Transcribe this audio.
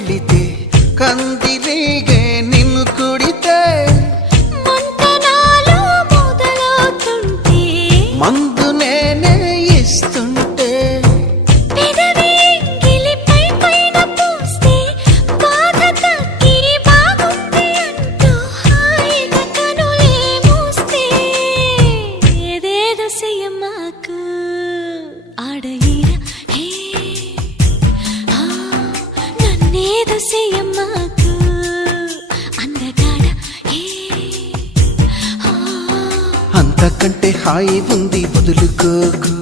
వెళితే కందిరీగే నిన్ను కుడితే మంతనాలు మొదలవుతుంటే మందు నేనే ఇస్తుంటే పెదవి గిలిపై పైన పూస్తే బాధ తగ్గి బాగుంది అంటూ హాయిగా కనులే మూస్తే ఏదేదో చెయ్యమాకు ఆడయిర హే నన్నేదో చెయ్యమాకు అందగాడ హే అంతకంటే హాయి ఉంది వదులుకోకు